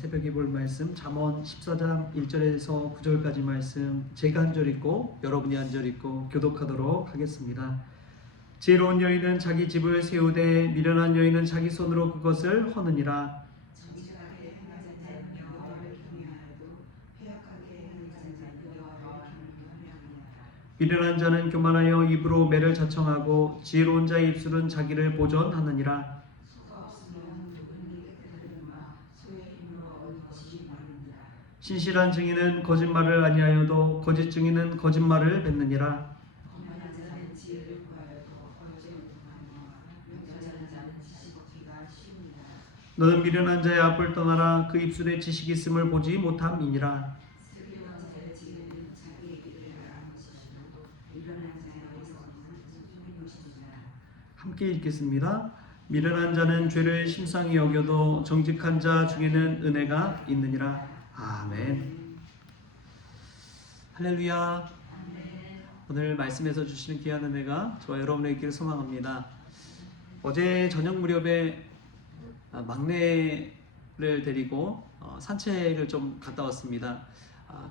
새벽에 볼 말씀 잠언 14장 1절에서 9절까지 말씀 제가 한 절 읽고 여러분이 한 절 읽고 교독하도록 하겠습니다. 지혜로운 여인은 자기 집을 세우되 미련한 여인은 자기 손으로 그것을 허느니라. 미련한 자는 교만하여 입으로 매를 자청하고 지혜로운 자의 입술은 자기를 보전하느니라. 신실한 증인은 거짓말을 아니하여도 거짓 증인은 거짓말을 뱉느니라. 너는 미련한 자의 앞을 떠나라. 그 입술에 지식이 있음을 보지 못함이니라. 함께 읽겠습니다. 미련한 자는 죄를 심상히 여겨도 정직한 자 중에는 은혜가 있느니라. 아멘. 할렐루야. 오늘 말씀에서 주시는 귀한 은혜가 저와 여러분의 있기를 소망합니다. 어제 저녁 무렵에 막내를 데리고 산책을 좀 갔다 왔습니다.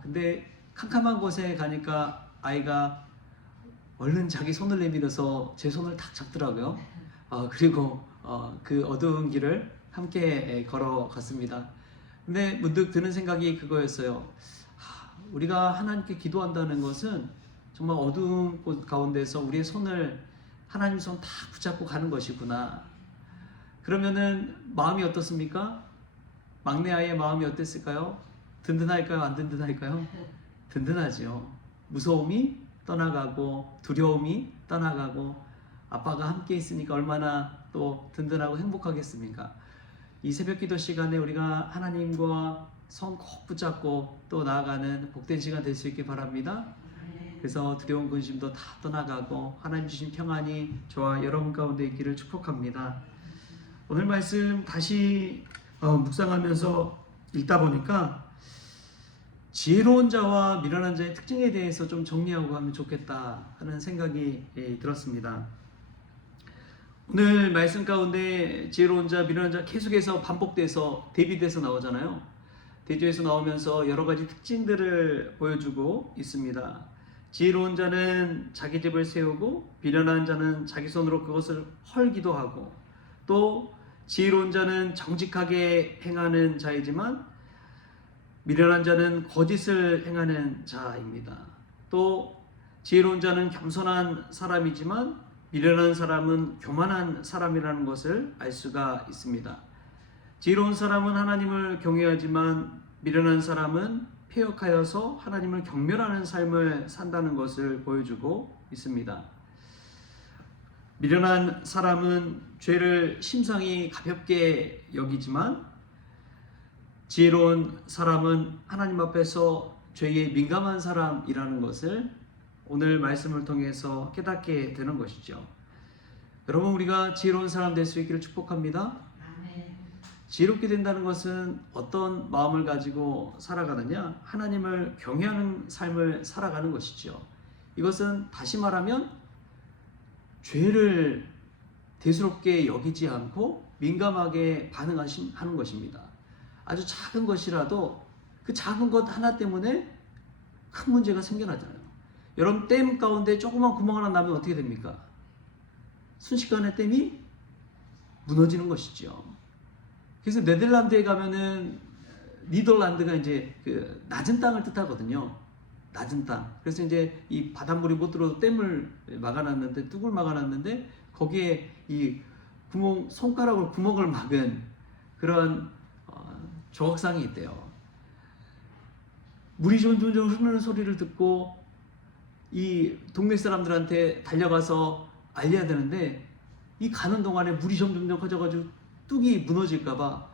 근데 캄캄한 곳에 가니까 아이가 얼른 자기 손을 내밀어서 제 손을 탁 잡더라고요. 그리고 그 어두운 길을 함께 걸어갔습니다. 근데 문득 드는 생각이 그거였어요. 우리가 하나님께 기도한다는 것은 정말 어두운 곳 가운데서 우리의 손을 하나님 손 탁 붙잡고 가는 것이구나. 그러면은 마음이 어떻습니까? 막내 아이의 마음이 어땠을까요? 든든할까요? 안 든든할까요? 든든하지요. 무서움이 떠나가고 두려움이 떠나가고 아빠가 함께 있으니까 얼마나 또 든든하고 행복하겠습니까? 이 새벽기도 시간에 우리가 하나님과 손 꼭 붙잡고 또 나아가는 복된 시간 될 수 있길 바랍니다. 그래서 두려운 근심도 다 떠나가고 하나님 주신 평안이 저와 여러분 가운데 있기를 축복합니다. 오늘 말씀 다시 묵상하면서 읽다 보니까 지혜로운 자와 미련한 자의 특징에 대해서 좀 정리하고 가면 좋겠다 하는 생각이 들었습니다. 오늘 말씀 가운데 지혜로운 자, 미련한 자 계속해서 반복돼서 대비돼서 나오잖아요. 대조해서 나오면서 여러 가지 특징들을 보여주고 있습니다. 지혜로운 자는 자기 집을 세우고 미련한 자는 자기 손으로 그것을 헐기도 하고, 또 지혜로운 자는 정직하게 행하는 자이지만 미련한 자는 거짓을 행하는 자입니다. 또 지혜로운 자는 겸손한 사람이지만 미련한 사람은 교만한 사람이라는 것을 알 수가 있습니다. 지혜로운 사람은 하나님을 경외하지만 미련한 사람은 패역하여서 하나님을 경멸하는 삶을 산다는 것을 보여주고 있습니다. 미련한 사람은 죄를 심상히 가볍게 여기지만 지혜로운 사람은 하나님 앞에서 죄에 민감한 사람이라는 것을 오늘 말씀을 통해서 깨닫게 되는 것이죠. 여러분, 우리가 지혜로운 사람 될 수 있기를 축복합니다. 지혜롭게 된다는 것은 어떤 마음을 가지고 살아가느냐? 하나님을 경외하는 삶을 살아가는 것이죠. 이것은 다시 말하면 죄를 대수롭게 여기지 않고 민감하게 반응하는 것입니다. 아주 작은 것이라도 그 작은 것 하나 때문에 큰 문제가 생겨나잖아요. 여러분, 댐 가운데 조그만 구멍 하나 나면 어떻게 됩니까? 순식간에 댐이 무너지는 것이죠. 그래서 네덜란드에 가면은 니덜란드가 이제 그 낮은 땅을 뜻하거든요. 낮은 땅. 그래서 이제 이 바닷물이 못 들어도 댐을 막아놨는데, 뚝을 막아놨는데 거기에 이 구멍, 손가락으로 구멍을 막은 그런 조각상이 있대요. 물이 점점 흐르는 소리를 듣고 이 동네 사람들한테 달려가서 알려야 되는데, 이 가는 동안에 물이 점점 커져가지고 뚝이 무너질까봐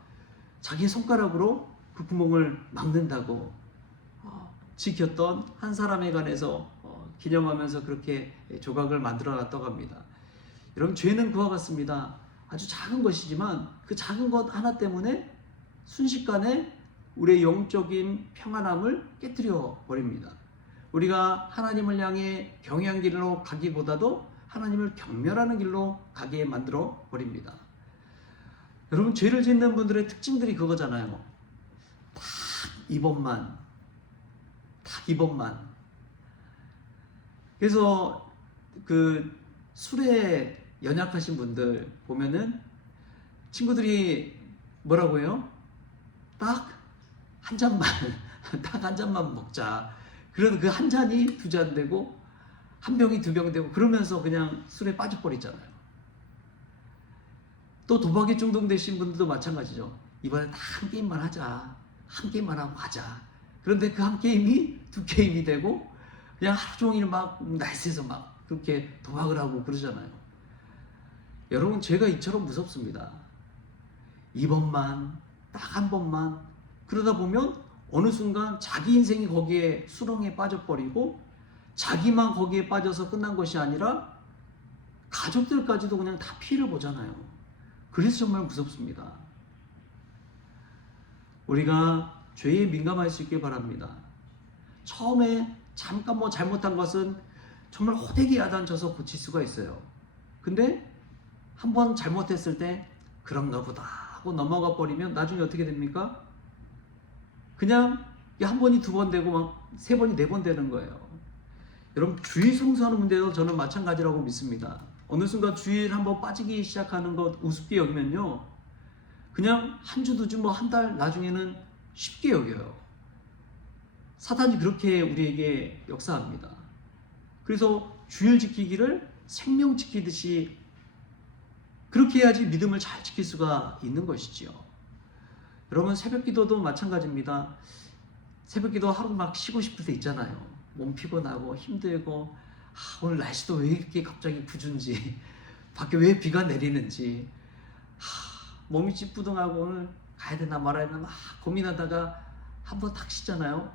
자기 손가락으로 그 구멍을 막는다고 지켰던 한 사람에 관해서 기념하면서 그렇게 조각을 만들어 놨다고 합니다. 여러분, 죄는 그와 같습니다. 아주 작은 것이지만 그 작은 것 하나 때문에 순식간에 우리의 영적인 평안함을 깨뜨려 버립니다. 우리가 하나님을 향해 경외한 길로 가기보다도 하나님을 경멸하는 길로 가게 만들어 버립니다. 여러분, 죄를 짓는 분들의 특징들이 그거잖아요. 이번만, 딱 이번만. 그래서 그 술에 연약하신 분들 보면은 친구들이 뭐라고 해요? 딱 한 잔만, 딱 한 잔만 먹자. 그래도 그 한 잔이 두 잔 되고 한 병이 두 병 되고 그러면서 그냥 술에 빠져버리잖아요. 또 도박에 중독되신 분들도 마찬가지죠. 이번에 딱 한 게임만 하자. 한 게임만 하고 가자. 그런데 그 한 게임이 두 게임이 되고 그냥 하루 종일 막 날새서 막 그렇게 도박을 하고 그러잖아요. 여러분, 죄가 이처럼 무섭습니다. 이번만, 딱 한 번만. 그러다 보면 어느 순간 자기 인생이 거기에 수렁에 빠져버리고 자기만 거기에 빠져서 끝난 것이 아니라 가족들까지도 그냥 다 피해를 보잖아요. 그래서 정말 무섭습니다. 우리가 죄에 민감할 수 있길 바랍니다. 처음에 잠깐 뭐 잘못한 것은 정말 호되게 야단쳐서 고칠 수가 있어요. 근데 한번 잘못했을 때 그런가 보다 하고 넘어가 버리면 나중에 어떻게 됩니까? 그냥 한 번이 두 번 되고 막 세 번이 네 번 되는 거예요. 여러분, 주의 성수하는 문제도 저는 마찬가지라고 믿습니다. 어느 순간 주일 한번 빠지기 시작하는 것 우습게 여기면요, 그냥 한 주, 두 주, 뭐 한 달 나중에는 쉽게 여겨요. 사탄이 그렇게 우리에게 역사합니다. 그래서 주일 지키기를 생명 지키듯이 그렇게 해야지 믿음을 잘 지킬 수가 있는 것이지요. 여러분, 새벽기도도 마찬가지입니다. 새벽기도 하루 막 쉬고 싶을 때 있잖아요. 몸 피곤하고 힘들고 오늘 날씨도 왜 이렇게 갑자기 궂은지, 밖에 왜 비가 내리는지, 몸이 찌뿌둥하고 오늘 가야 되나 말아야 되나 막 고민하다가 한 번 탁 쉬잖아요.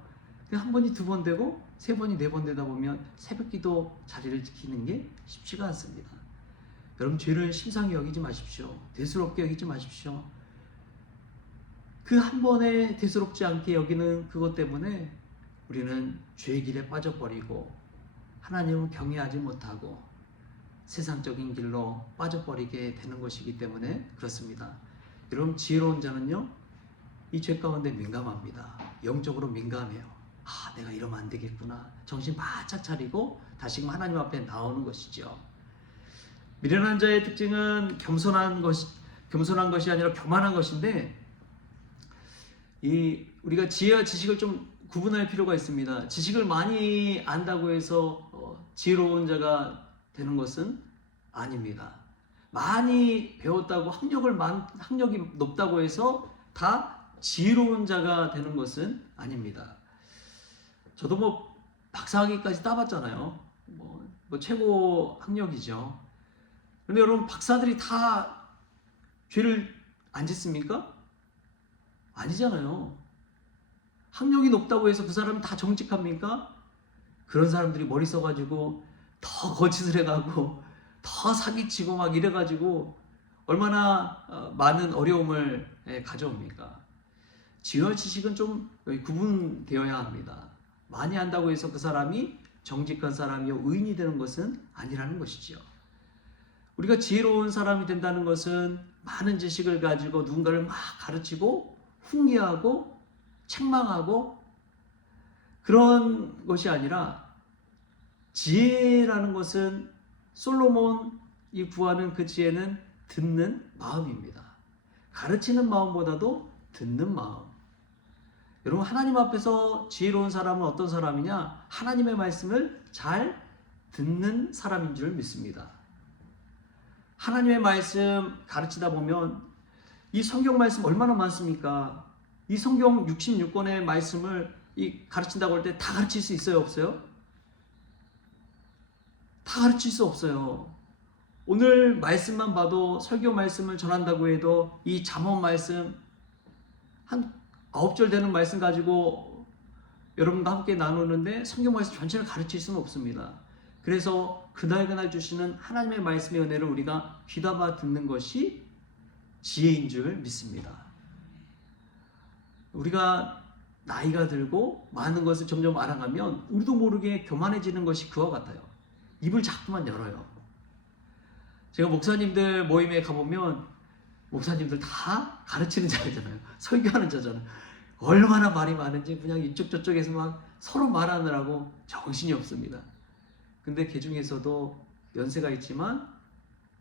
한 번이 두 번 되고 세 번이 네 번 되다 보면 새벽기도 자리를 지키는 게 쉽지가 않습니다. 여러분, 죄를 심상히 여기지 마십시오. 대수롭게 여기지 마십시오. 그 한 번에 대수롭지 않게 여기는 그것 때문에 우리는 죄의 길에 빠져버리고 하나님을 경외하지 못하고 세상적인 길로 빠져버리게 되는 것이기 때문에 그렇습니다. 여러분, 지혜로운 자는요, 이 죄 가운데 민감합니다. 영적으로 민감해요. 내가 이러면 안 되겠구나. 정신 바짝 차리고 다시금 하나님 앞에 나오는 것이죠. 미련한 자의 특징은 겸손한 것이 아니라 교만한 것인데, 우리가 지혜와 지식을 좀 구분할 필요가 있습니다. 지식을 많이 안다고 해서 지혜로운 자가 되는 것은 아닙니다. 많이 배웠다고 학력이 높다고 해서 다 지혜로운 자가 되는 것은 아닙니다. 저도 뭐 박사학위까지 따봤잖아요. 뭐 최고 학력이죠. 그런데 여러분, 박사들이 다 죄를 안 짓습니까? 아니잖아요. 학력이 높다고 해서 그 사람은 다 정직합니까? 그런 사람들이 머리 써가지고 더 거짓을 해가고 더 사기치고 막 이래가지고 얼마나 많은 어려움을 가져옵니까? 지혜와 지식은 좀 구분되어야 합니다. 많이 한다고 해서 그 사람이 정직한 사람이요 의인이 되는 것은 아니라는 것이지요. 우리가 지혜로운 사람이 된다는 것은 많은 지식을 가지고 누군가를 막 가르치고 훈계하고 책망하고 그런 것이 아니라, 지혜라는 것은 솔로몬이 구하는 그 지혜는 듣는 마음입니다. 가르치는 마음보다도 듣는 마음. 여러분, 하나님 앞에서 지혜로운 사람은 어떤 사람이냐? 하나님의 말씀을 잘 듣는 사람인 줄 믿습니다. 하나님의 말씀 가르치다 보면 이 성경 말씀 얼마나 많습니까? 이 성경 66권의 말씀을 가르친다고 할 때 다 가르칠 수 있어요, 없어요? 다 가르칠 수 없어요. 오늘 말씀만 봐도, 설교 말씀을 전한다고 해도 이 잠언 말씀 한 9절 되는 말씀 가지고 여러분과 함께 나누는데 성경 말씀 전체를 가르칠 수는 없습니다. 그래서 그날 주시는 하나님의 말씀의 은혜를 우리가 귀담아 듣는 것이 지혜인 줄 믿습니다. 우리가 나이가 들고 많은 것을 점점 알아가면 우리도 모르게 교만해지는 것이 그와 같아요. 입을 자꾸만 열어요. 제가 목사님들 모임에 가보면 목사님들 다 가르치는 자잖아요. 설교하는 자잖아요. 얼마나 말이 많은지 그냥 이쪽 저쪽에서 막 서로 말하느라고 정신이 없습니다. 근데 그 중에서도 연세가 있지만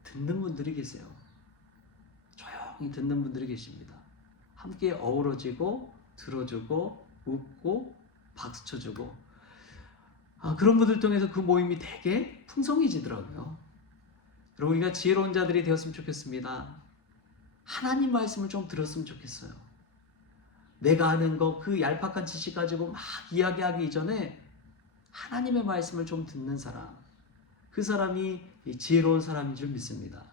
듣는 분들이 계세요. 조용히 듣는 분들이 계십니다. 함께 어우러지고 들어주고 웃고 박수 쳐주고 그런 분들 통해서 그 모임이 되게 풍성해지더라고요. 여러분, 우리가 지혜로운 자들이 되었으면 좋겠습니다. 하나님 말씀을 좀 들었으면 좋겠어요. 내가 아는 거 그 얄팍한 지식 가지고 막 이야기하기 이전에 하나님의 말씀을 좀 듣는 사람, 그 사람이 지혜로운 사람인 줄 믿습니다.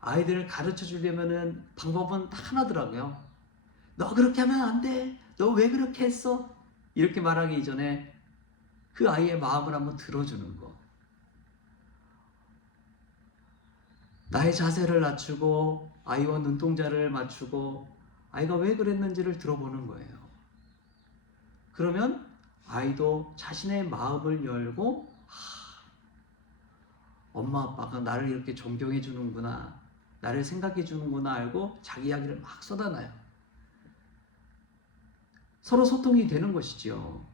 아이들을 가르쳐 주려면은 방법은 다 하나더라고요. 너 그렇게 하면 안 돼. 너 왜 그렇게 했어? 이렇게 말하기 이전에 그 아이의 마음을 한번 들어주는 거. 나의 자세를 낮추고 아이와 눈동자를 맞추고 아이가 왜 그랬는지를 들어보는 거예요. 그러면 아이도 자신의 마음을 열고 엄마 아빠가 나를 이렇게 존경해 주는구나, 나를 생각해 주는구나 알고 자기 이야기를 막 쏟아놔요. 서로 소통이 되는 것이죠.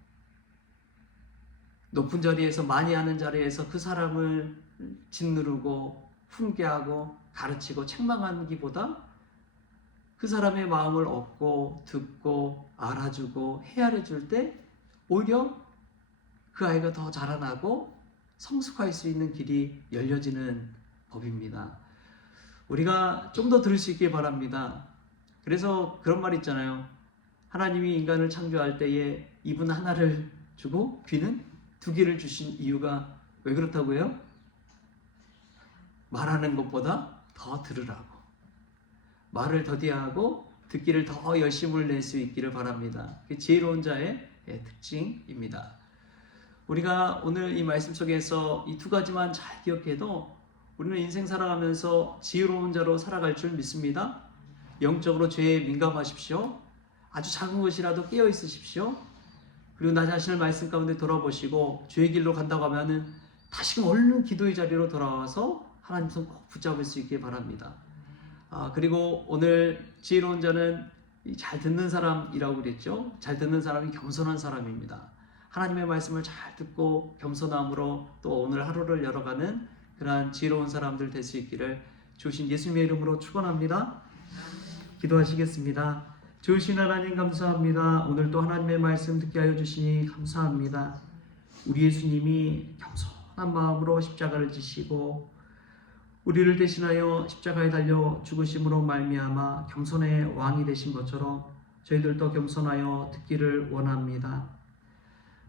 높은 자리에서, 많이 하는 자리에서 그 사람을 짓누르고 훈계하고 가르치고 책망하기보다 그 사람의 마음을 얻고 듣고 알아주고 헤아려 줄 때 오히려 그 아이가 더 자라나고 성숙할 수 있는 길이 열려지는 법입니다. 우리가 좀 더 들을 수 있길 바랍니다. 그래서 그런 말 있잖아요. 하나님이 인간을 창조할 때에 입은 하나를 주고 귀는 두 개를 주신 이유가 왜 그렇다고요? 말하는 것보다 더 들으라고. 말을 더디하고 듣기를 더 열심을 낼 수 있기를 바랍니다. 지혜로운 자의 특징입니다. 우리가 오늘 이 말씀 속에서 이 두 가지만 잘 기억해도 우리는 인생 살아가면서 지혜로운 자로 살아갈 줄 믿습니다. 영적으로 죄에 민감하십시오. 아주 작은 것이라도 깨어 있으십시오. 그리고 나 자신을 말씀 가운데 돌아보시고 죄의 길로 간다고 하면은 다시금 얼른 기도의 자리로 돌아와서 하나님 손 꼭 붙잡을 수 있길 바랍니다. 그리고 오늘 지혜로운 자는 잘 듣는 사람이라고 그랬죠. 잘 듣는 사람이 겸손한 사람입니다. 하나님의 말씀을 잘 듣고 겸손함으로 또 오늘 하루를 열어가는 그러한 지혜로운 사람들 될 수 있기를 주신 예수님의 이름으로 축원합니다. 기도하시겠습니다. 주신 하나님 감사합니다. 오늘 또 하나님의 말씀 듣게 하여 주시니 감사합니다. 우리 예수님이 겸손한 마음으로 십자가를 지시고 우리를 대신하여 십자가에 달려 죽으심으로 말미암아 겸손의 왕이 되신 것처럼 저희들도 겸손하여 듣기를 원합니다.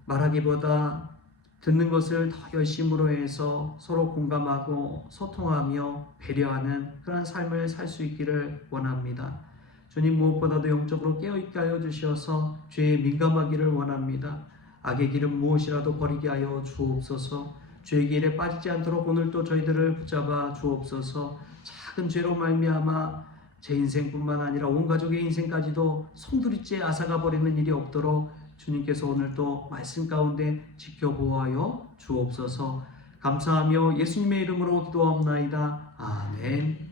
말하기보다 듣는 것을 더 열심으로 해서 서로 공감하고 소통하며 배려하는 그런 삶을 살 수 있기를 원합니다. 주님, 무엇보다도 영적으로 깨어있게 하여 주셔서 죄에 민감하기를 원합니다. 악의 길은 무엇이라도 버리게 하여 주옵소서. 죄의 길에 빠지지 않도록 오늘도 저희들을 붙잡아 주옵소서. 작은 죄로 말미암아 제 인생뿐만 아니라 온 가족의 인생까지도 송두리째 앗아가 버리는 일이 없도록 주님께서 오늘도 말씀 가운데 지켜보아여 주옵소서. 감사하며 예수님의 이름으로 기도하옵나이다. 아멘.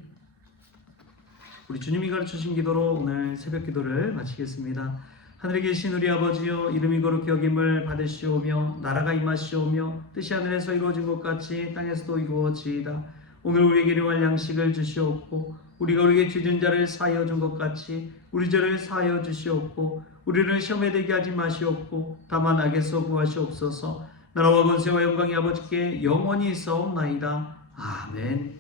우리 주님이 가르쳐주신 기도로 오늘 새벽 기도를 마치겠습니다. 하늘에 계신 우리 아버지여, 이름이 거룩히 여김을 받으시오며 나라가 임하시오며 뜻이 하늘에서 이루어진 것 같이 땅에서도 이루어지이다. 오늘 우리에게 일용할 양식을 주시옵고 우리가 우리에게 죄진 자를 사하여 준 것 같이 우리 죄를 사하여 주시옵고 우리를 시험에 들게 하지 마시옵고 다만 악에서 구하시옵소서. 나라와 권세와 영광이 아버지께 영원히 있사옵나이다. 아멘.